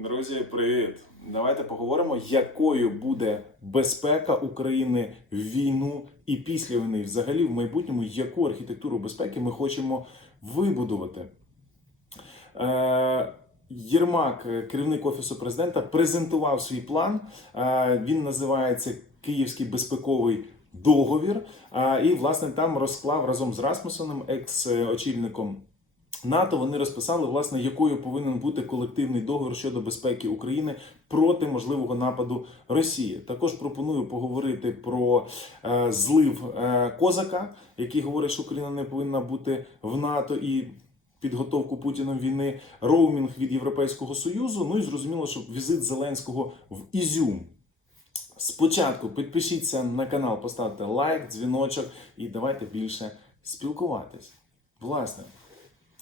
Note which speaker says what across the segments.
Speaker 1: Друзі, привіт! Давайте поговоримо, якою буде безпека України в війну і після війни, взагалі в майбутньому, яку архітектуру безпеки ми хочемо вибудувати. Е, Єрмак, керівник офісу президента, презентував свій план. Е, Він називається Київський безпековий договір. Е, І, власне, там розклав разом з Расмусеном, екс-очільником НАТО вони розписали, власне, якою повинен бути колективний договір щодо безпеки України проти можливого нападу Росії. Також пропоную поговорити про е, злив е, Козака, який говорить, що Україна не повинна бути в НАТО і. Підготовку Путіном війни, роумінг від Європейського Союзу. Ну і зрозуміло, що візит Зеленського в Ізюм. Спочатку підпишіться на канал, поставте лайк, дзвіночок і давайте більше спілкуватись. Власне,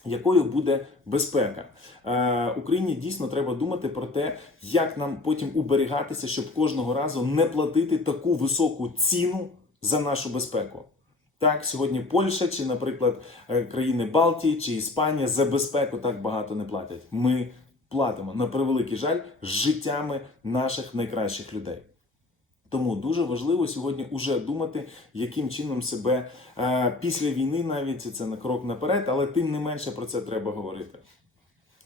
Speaker 1: якою буде безпека. Е, Україні дійсно треба думати про те, як нам потім уберігатися, щоб кожного разу не платити таку високу ціну за нашу безпеку. Так, сьогодні Польща чи, наприклад, е, країни Балтії чи Іспанія за безпеку так багато не платять. Ми платимо на превеликий жаль життями наших найкращих людей. Тому дуже важливо сьогодні уже думати, яким чином себе е, після війни навіть це на крок наперед, але тим не менше про це треба говорити.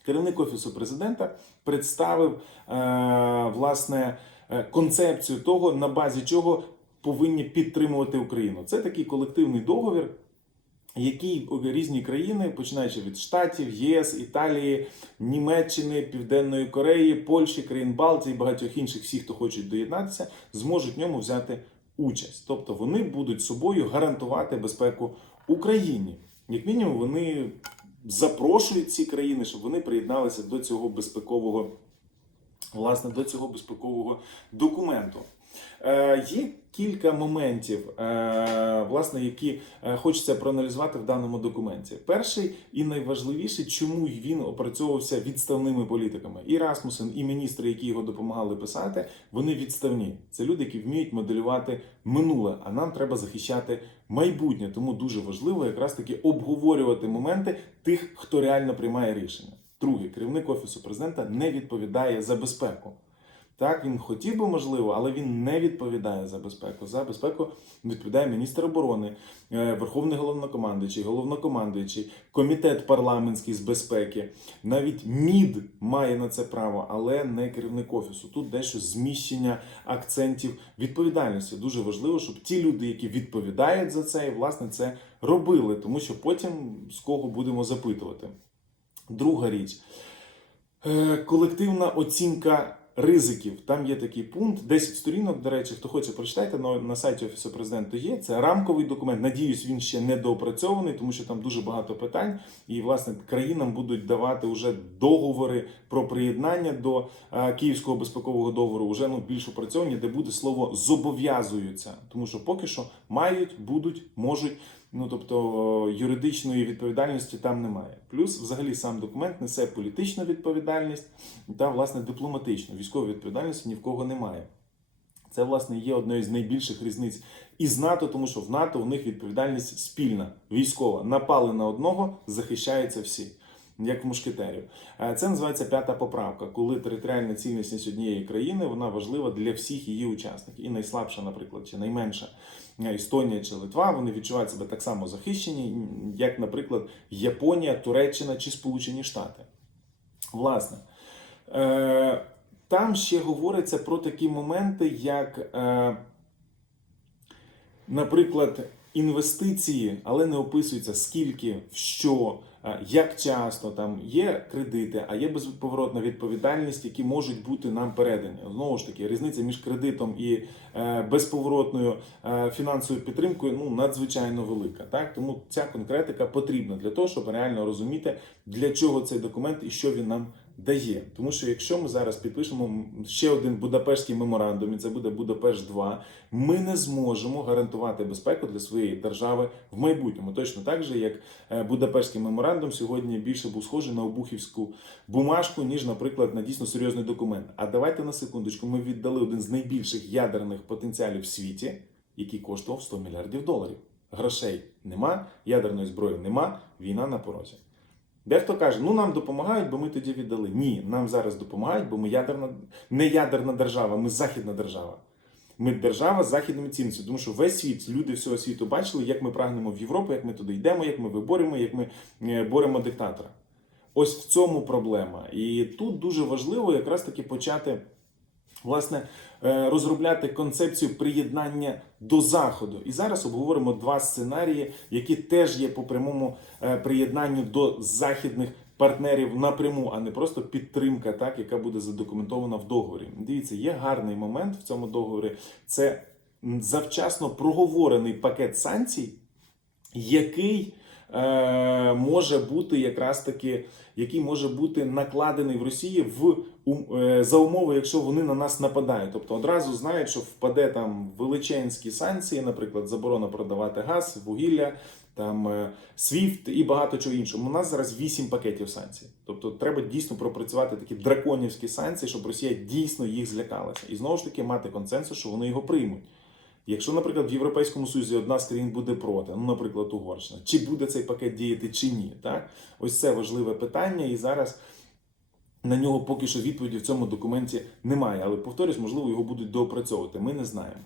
Speaker 1: Керівник офісу президента представив е, власне е, концепцію того, на базі чого повинні підтримувати Україну. Це такий колективний договір, який різні країни, починаючи від Штатів, ЄС, Італії, Німеччини, Південної Кореї, Польщі, країн Балтії, багатьох інших, всі, хто хочуть доєднатися, зможуть в ньому взяти участь. Тобто вони будуть собою гарантувати безпеку Україні. Як мінімум, вони запрошують ці країни, щоб вони приєдналися до цього безпекового, власне, до цього безпекового документу. Е, є кілька моментів, е, власне, які е, хочеться проаналізувати в даному документі. Перший і найважливіший, чому він опрацьовувався відставними політиками. І Расмусен, і міністри, які його допомагали писати, вони відставні. Це люди, які вміють моделювати минуле, а нам треба захищати майбутнє. Тому дуже важливо якраз таки обговорювати моменти тих, хто реально приймає рішення. Друге, керівник офісу президента не відповідає за безпеку. Так, він хотів би, можливо, але він не відповідає за безпеку. За безпеку відповідає міністр оборони, е, верховний головнокомандуючий, головнокомандуючий, комітет парламентський з безпеки. Навіть МІД має на це право, але не керівник офісу. Тут дещо зміщення акцентів відповідальності. Дуже важливо, щоб ті люди, які відповідають за це, і власне це робили, тому що потім з кого будемо запитувати. Друга річ Е, колективна оцінка ризиків. Там є такий пункт, 10 сторінок. До речі, хто хоче прочитайте на, на сайті Офісу президента є. Це рамковий документ. Надіюсь, він ще не доопрацьований, тому що там дуже багато питань. І власне країнам будуть давати вже договори про приєднання до е, Київського безпекового договору, вже ну більш опрацьовані, де буде слово зобов'язуються, тому що поки що мають, будуть, можуть. Ну тобто юридичної відповідальності там немає. Плюс, взагалі, сам документ несе політичну відповідальність та власне дипломатичну. Військової відповідальності ні в кого немає. Це, власне, є одною з найбільших різниць із НАТО, тому що в НАТО у них відповідальність спільна, військова. Напали на одного, захищаються всі, як в мушкетерів. Е, Це називається п'ята поправка, коли територіальна цілісність однієї країни вона важлива для всіх її учасників. І найслабша, наприклад, чи найменша е, Естонія чи Литва, вони відчувають себе так само захищені, як, наприклад, Японія, Туреччина чи Сполучені Штати. Власне. Е, там ще говориться про такі моменти, як, наприклад, інвестиції, але не описується скільки, в що, е, як часто там є кредити, а є безповоротна відповідальність, які можуть бути нам передані. Знову ж таки, різниця між кредитом і е, безповоротною е, фінансовою підтримкою ну надзвичайно велика. Так тому ця конкретика потрібна для того, щоб реально розуміти, для чого цей документ і що він нам дає. Тому що якщо ми зараз підпишемо ще один Будапештський меморандум, і це буде Будапешт 2, ми не зможемо гарантувати безпеку для своєї держави в майбутньому. Точно так же, як е, Будапештський меморандум сьогодні більше був схожий на обухівську бумажку, ніж, наприклад, на дійсно серйозний документ. А давайте на секундочку, ми віддали один з найбільших ядерних потенціалів в світі, який коштував 100 мільярдів доларів. Грошей нема, ядерної зброї нема, війна на порозі. Дехто каже, ну нам допомагають, бо ми тоді віддали. Ні, нам зараз допомагають, бо ми ядерна, не ядерна держава, ми західна держава. Ми держава з західними цінностями, тому що весь світ, люди всього світу бачили, як ми прагнемо в Європу, як ми туди йдемо, як ми виборемо, як ми е, боремо диктатора. Ось в цьому проблема. І тут дуже важливо якраз таки почати власне е, розробляти концепцію приєднання до заходу. І зараз обговоримо два сценарії, які теж є по прямому е, приєднанню до західних партнерів напряму, а не просто підтримка, так яка буде задокументована в договорі. Дивіться, є гарний момент в цьому договорі. Це завчасно проговорений пакет санкцій, який е, може бути якраз таки, який може бути накладений в Росії в е, за умови, якщо вони на нас нападають. Тобто одразу знають, що впаде там величезні санкції, наприклад, заборона продавати газ, вугілля. Там е, SWIFT і багато чого іншого. У нас зараз 8 пакетів санкцій. Тобто треба дійсно пропрацювати такі драконівські санкції, щоб Росія дійсно їх злякалася. І знову ж таки мати консенсус, що вони його приймуть. Якщо, наприклад, в Європейському Союзі одна з країн буде проти, ну, наприклад, Угорщина, чи буде цей пакет діяти чи ні, так? Ось це важливе питання, і зараз на нього поки що відповіді в цьому документі немає. Але повторюсь, можливо, його будуть доопрацьовувати. Ми не знаємо.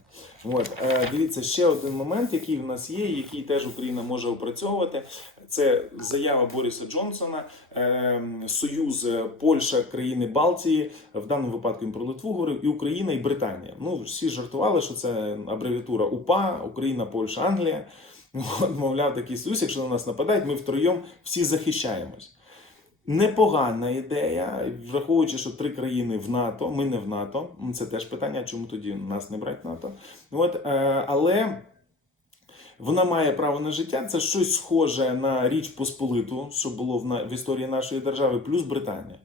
Speaker 1: От е, дивіться, ще один момент, який в нас є, який теж Україна може опрацьовувати. Це заява Бориса Джонсона, е, Союз е, Польща, країни Балтії. В даному випадку він про Литву говорив, і Україна, і Британія. Ну всі жартували, що це абревіатура УПА, Україна, Польща, Англія. От, мовляв, такий союз, якщо на нас нападають, ми втроєм всі захищаємось. Непогана ідея, враховуючи, що три країни в НАТО, ми не в НАТО. Це теж питання, чому тоді нас не брать НАТО. От, е, але вона має право на життя. Це щось схоже на річ Посполиту, що було в, на, в історії нашої держави, плюс Британія.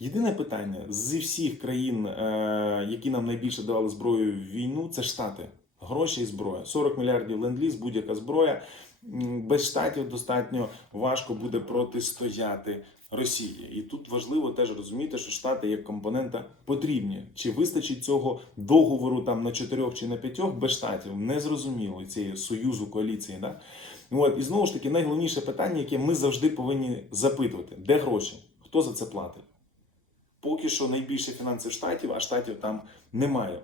Speaker 1: Єдине питання зі всіх країн, е, які нам найбільше давали зброю в війну, це Штати. Гроші і зброя. 40 мільярдів ленд-ліз, будь-яка зброя. Без штатів достатньо важко буде протистояти Росії. І тут важливо теж розуміти, що Штати як компонента потрібні. Чи вистачить цього договору там на чотирьох чи на п'ятьох без штатів? Не зрозуміло цієї союзу коаліції. Да? От і знову ж таки найголовніше питання, яке ми завжди повинні запитувати: де гроші? Хто за це платить? Поки що найбільше фінансів штатів, а штатів там немає.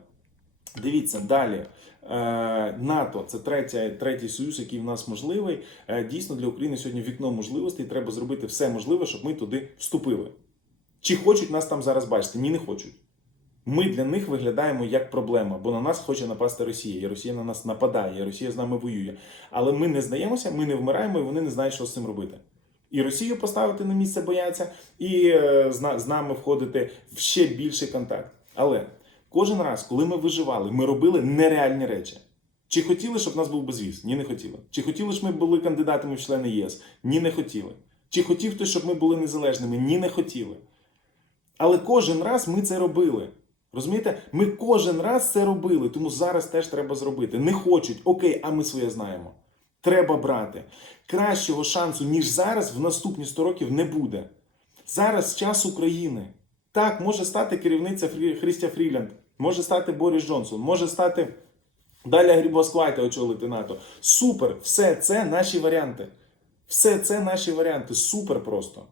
Speaker 1: Дивіться далі. Е, НАТО це третя, третій союз, який в нас можливий. Е, Дійсно для України сьогодні вікно можливостей. Треба зробити все можливе, щоб ми туди вступили. Чи хочуть нас там зараз бачити? Ні, не хочуть. Ми для них виглядаємо як проблема, бо на нас хоче напасти Росія, і Росія на нас нападає, і Росія з нами воює. Але ми не здаємося, ми не вмираємо, і вони не знають, що з цим робити. І Росію поставити на місце бояться, і е, з на- з нами входити в ще більший контакт. Але кожен раз, коли ми виживали, ми робили нереальні речі. Чи хотіли, щоб нас був безвіз? Ні, не хотіли. Чи хотіли, щоб ми були кандидатами в члени ЄС? Ні, не хотіли. Чи хотів хтось, щоб ми були незалежними? Ні, не хотіли. Але кожен раз ми це робили. Розумієте? Ми кожен раз це робили, тому зараз теж треба зробити. Не хочуть, окей, а ми своє знаємо. Треба брати. Кращого шансу, ніж зараз, в наступні 100 років не буде. Зараз час України. Так, може стати керівниця Христя Фрілянд, може стати Борис Джонсон, може стати Даля Грібосквайта очолити НАТО. Супер! Все це наші варіанти. Все це наші варіанти. Супер просто.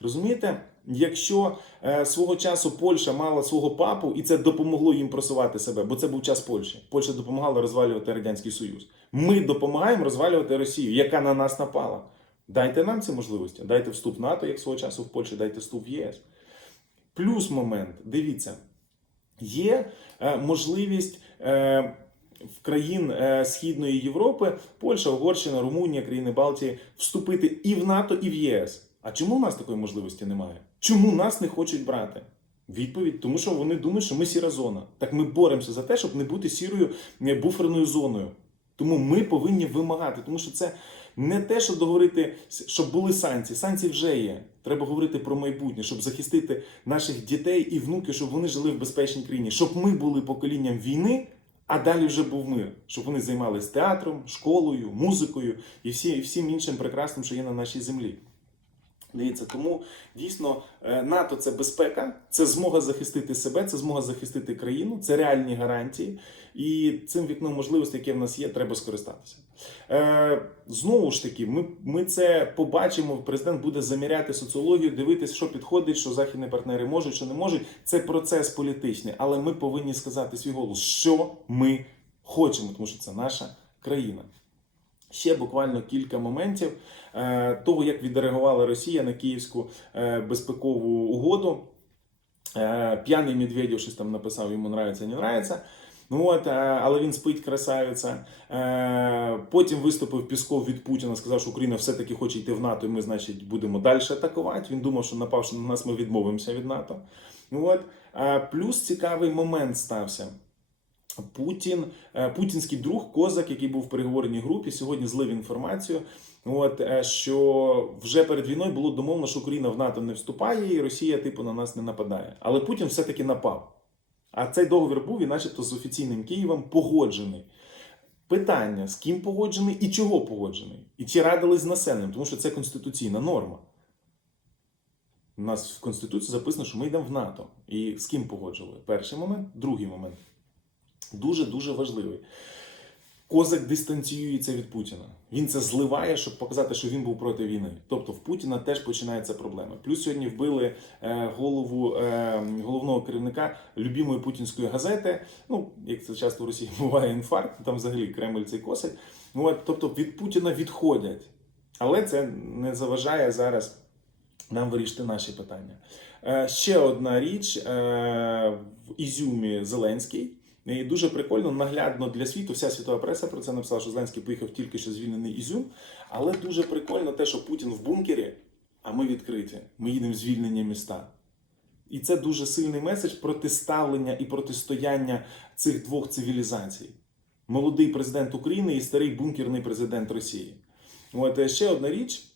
Speaker 1: Розумієте? Якщо е, свого часу Польща мала свого папу, і це допомогло їм просувати себе, бо це був час Польщі. Польща допомагала розвалювати Радянський Союз. Ми допомагаємо розвалювати Росію, яка на нас напала. Дайте нам ці можливості. Дайте вступ в НАТО, як свого часу в Польщі, дайте вступ в ЄС. Плюс момент, дивіться, є е, можливість е, в країн е, Східної Європи, Польща, Угорщина, Румунія, країни Балтії, вступити і в НАТО, і в ЄС. А чому в нас такої можливості немає? Чому нас не хочуть брати? Відповідь, тому що вони думають, що ми сіра зона. Так ми боремося за те, щоб не бути сірою буферною зоною. Тому ми повинні вимагати, тому що це не те, щоб договорити, щоб були санкції. Санкції вже є. Треба говорити про майбутнє, щоб захистити наших дітей і внуків, щоб вони жили в безпечній країні, щоб ми були поколінням війни, а далі вже був мир, щоб вони займалися театром, школою, музикою і всім, і всім іншим прекрасним, що є на нашій землі. Дивіться, тому дійсно е, НАТО це безпека, це змога захистити себе, це змога захистити країну, це реальні гарантії. І цим вікном можливостей, яке в нас є, треба скористатися. Е, знову ж таки, ми, ми це побачимо. Президент буде заміряти соціологію, дивитися, що підходить, що західні партнери можуть, що не можуть. Це процес політичний, але ми повинні сказати свій голос, що ми хочемо, тому що це наша країна. Ще буквально кілька моментів е, того, як відреагувала Росія на київську е, безпекову угоду. Е, П'яний Медведєв щось там написав, йому нравиться, не нравиться. Ну от, але він спить красавиця. Потім виступив Пісков від Путіна, сказав, що Україна все-таки хоче йти в НАТО, і ми, значить, будемо далі атакувати. Він думав, що напавши на нас, ми відмовимося від НАТО. Ну От. Плюс цікавий момент стався. Путін, е, путінський друг Козак, який був в переговорній групі, сьогодні злив інформацію. От е, що вже перед війною було домовлено, що Україна в НАТО не вступає, і Росія, типу, на нас не нападає. Але Путін все-таки напав. А цей договір був і, начебто, з офіційним Києвом погоджений. Питання: з ким погоджений і чого погоджений? І чи радились з населенням, тому що це конституційна норма. У нас в Конституції записано, що ми йдемо в НАТО. І з ким погоджували? Перший момент, другий момент. Дуже дуже важливий. Козак дистанціюється від Путіна. Він це зливає, щоб показати, що він був проти війни. Тобто в Путіна теж починаються проблеми. Плюс сьогодні вбили е, голову е, головного керівника любимої путінської газети. Ну, як це часто в Росії буває інфаркт, там взагалі Кремль цей косить. Ну, от, тобто від Путіна відходять. Але це не заважає зараз нам вирішити наші питання. Е, ще одна річ: в Ізюмі Зеленський. І дуже прикольно, наглядно для світу. Вся світова преса про це написала, що Зеленський поїхав тільки що звільнений Ізюм. Але дуже прикольно те, що Путін в бункері, а ми відкриті. Ми їдемо звільнення міста. І це дуже сильний меседж протиставлення і протистояння цих двох цивілізацій: молодий президент України і старий бункерний президент Росії. От е, ще одна річ.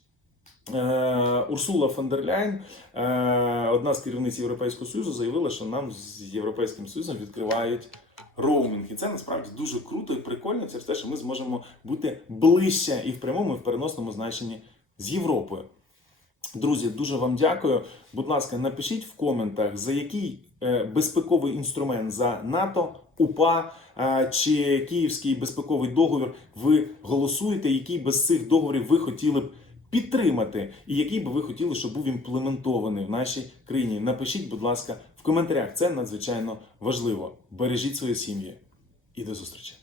Speaker 1: Е, Урсула фон дер Ляйн, е, одна з керівниць Європейського Союзу, заявила, що нам з Європейським Союзом відкривають роумінг. І це насправді дуже круто і прикольно. Це все, що ми зможемо бути ближче і в прямому, і в переносному значенні з Європою. Друзі, дуже вам дякую. Будь ласка, напишіть в коментах, за який е, безпековий інструмент за НАТО, УПА чи Київський безпековий договір ви голосуєте, який без цих договорів ви хотіли б підтримати, і який би ви хотіли, щоб був імплементований в нашій країні. Напишіть, будь ласка, в коментарях. Це надзвичайно важливо. Бережіть свої сім'ї і до зустрічі.